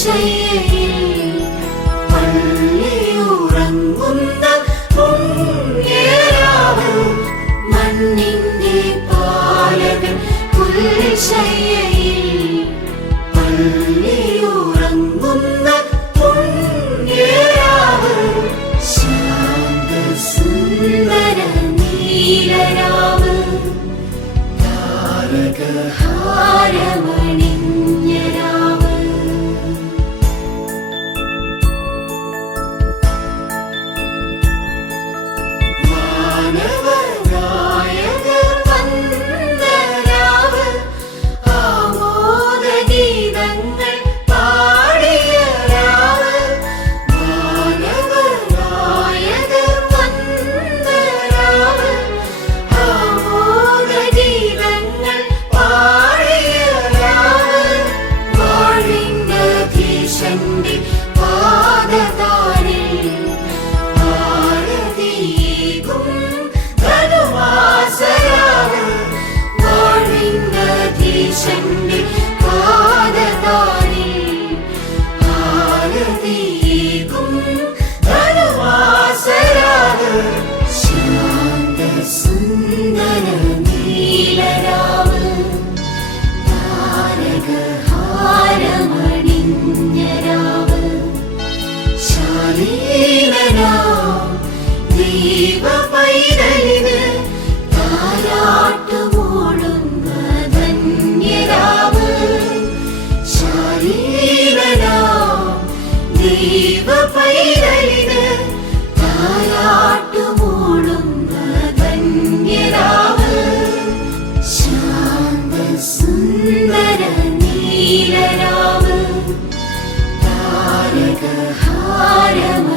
ശയ്യയിൽ പള്ളിയുറങ്ങുന്ന പുണ്യരാവ് മണ്ണിന്റെ പാലകൻ പുൽശയ്യയിൽ പള്ളിയുറങ്ങുന്ന പുണ്യരാവ് ശാന്തസുന്ദര നീലരാവ് താരകഹാരമണിഞ്ഞ രാവ് മാനവനായകർ വന്ന രാവ് ആമോദഗീതങ്ങൾ പാടിയ രാവ് മാനവനായകർ വന്ന രാവ് ആമോദഗീതങ്ങൾ പാടിയ രാവ് വാഴിന്ദധീശന്റെ പാദതാരിൽ ആരതിയേകും ധനുമാസരാവ് വാഴിന്ദധീശന്റെ പാദതാരിൽ ആരതിയേകും ധനുമാസരാവ് ശാന്തസുന്ദര നീലരാവ് താരകഹാരമണിഞ്ഞ രാവ് ശാലീനനാം ദൈവപൈതലിന് താരാട്ടുമൂളുന്ന ധന്യരാവ് ശാലീനനാം ദൈവപൈതലിന് താരാട്ടുമൂളുന്ന ധന്യരാവ് ശാന്തസുന്ദര നീലരാവ് താരകഹാരമ